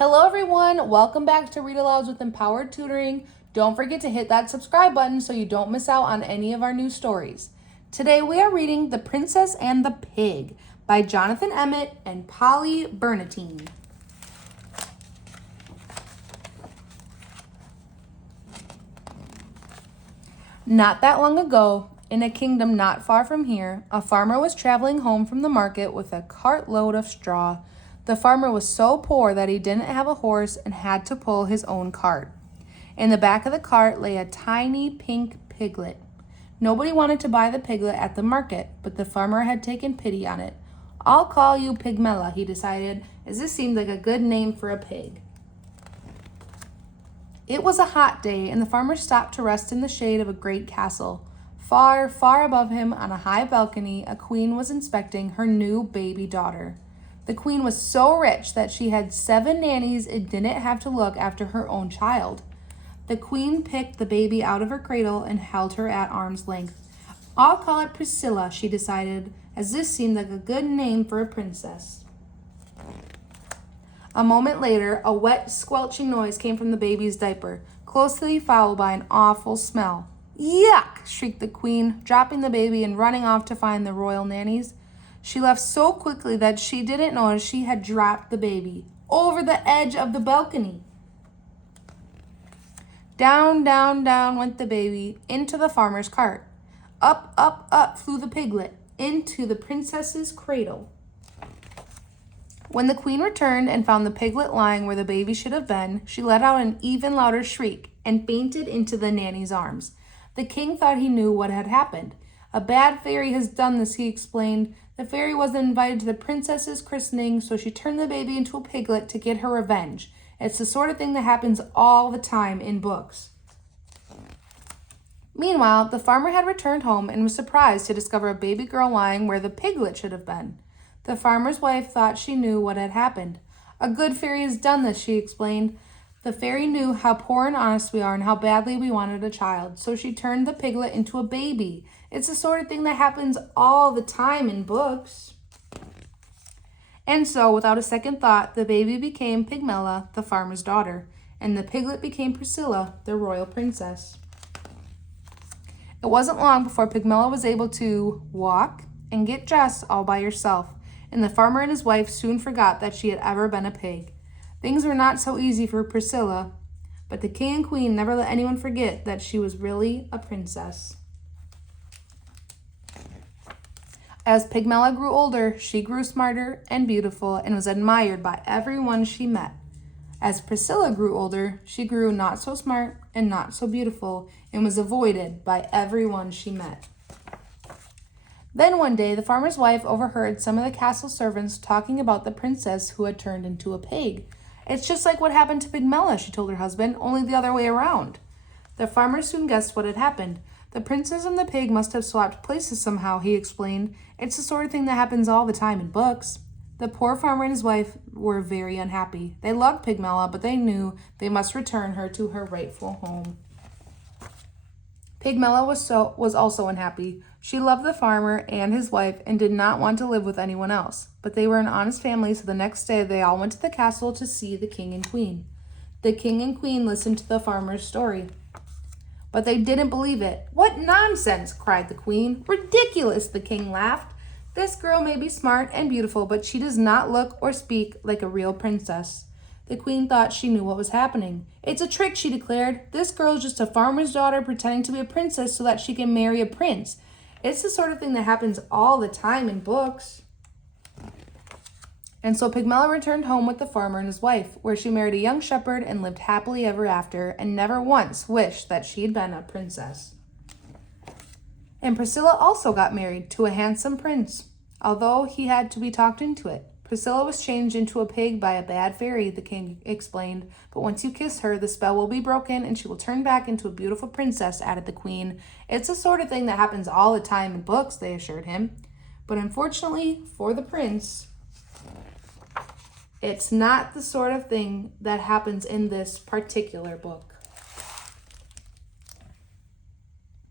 Hello everyone, welcome back to Read-Alouds with Empowered Tutoring. Don't forget to hit that subscribe button so you don't miss out on any of our new stories. Today we are reading The Princess and the Pig by Jonathan Emmett and Polly Bernatene. Not that long ago, in a kingdom not far from here, a farmer was traveling home from the market with a cartload of straw. The farmer was so poor that he didn't have a horse and had to pull his own cart. In the back of the cart lay a tiny pink piglet. Nobody wanted to buy the piglet at the market, but the farmer had taken pity on it. "I'll call you Pigmella," he decided, as this seemed like a good name for a pig. It was a hot day, and the farmer stopped to rest in the shade of a great castle. Far, far above him, on a high balcony, a queen was inspecting her new baby daughter. The queen was so rich that she had 7 nannies and didn't have to look after her own child. The queen picked the baby out of her cradle and held her at arm's length. "I'll call it Priscilla," she decided, as this seemed like a good name for a princess. A moment later, a wet, squelching noise came from the baby's diaper, closely followed by an awful smell. "Yuck!" shrieked the queen, dropping the baby and running off to find the royal nannies. She left so quickly that she didn't notice she had dropped the baby over the edge of the balcony. Down, down, down went the baby into the farmer's cart. Up, up, up flew the piglet into the princess's cradle. When the queen returned and found the piglet lying where the baby should have been, she let out an even louder shriek and fainted into the nanny's arms. The king thought he knew what had happened. "A bad fairy has done this," he explained. "The fairy wasn't invited to the princess's christening, so she turned the baby into a piglet to get her revenge. It's the sort of thing that happens all the time in books." Meanwhile, the farmer had returned home and was surprised to discover a baby girl lying where the piglet should have been. The farmer's wife thought she knew what had happened. "A good fairy has done this," she explained. "The fairy knew how poor and honest we are and how badly we wanted a child, so she turned the piglet into a baby. It's the sort of thing that happens all the time in books." And so, without a second thought, the baby became Pigmella, the farmer's daughter, and the piglet became Priscilla, the royal princess. It wasn't long before Pigmella was able to walk and get dressed all by herself, and the farmer and his wife soon forgot that she had ever been a pig. Things were not so easy for Priscilla, but the king and queen never let anyone forget that she was really a princess. As Pigmella grew older, she grew smarter and beautiful and was admired by everyone she met. As Priscilla grew older, she grew not so smart and not so beautiful and was avoided by everyone she met. Then one day, the farmer's wife overheard some of the castle servants talking about the princess who had turned into a pig. "It's just like what happened to Pigmella," she told her husband, "only the other way around." The farmer soon guessed what had happened. "The princess and the pig must have swapped places somehow," he explained. "It's the sort of thing that happens all the time in books." The poor farmer and his wife were very unhappy. They loved Pigmella, but they knew they must return her to her rightful home. Pigmella was also unhappy. She loved the farmer and his wife and did not want to live with anyone else. But they were an honest family, so the next day they all went to the castle to see the king and queen. The king and queen listened to the farmer's story, but they didn't believe it. "What nonsense!" cried the queen. "Ridiculous!" the king laughed. "This girl may be smart and beautiful, but she does not look or speak like a real princess." The queen thought she knew what was happening. "It's a trick," she declared. "This girl is just a farmer's daughter pretending to be a princess so that she can marry a prince. It's the sort of thing that happens all the time in books." And so Pigmella returned home with the farmer and his wife, where she married a young shepherd and lived happily ever after, and never once wished that she had been a princess. And Priscilla also got married to a handsome prince, although he had to be talked into it. Priscilla was changed into a pig by a bad fairy, the king explained, but once you kiss her, the spell will be broken and she will turn back into a beautiful princess, added the queen. "It's the sort of thing that happens all the time in books," they assured him. But unfortunately for the prince, it's not the sort of thing that happens in this particular book.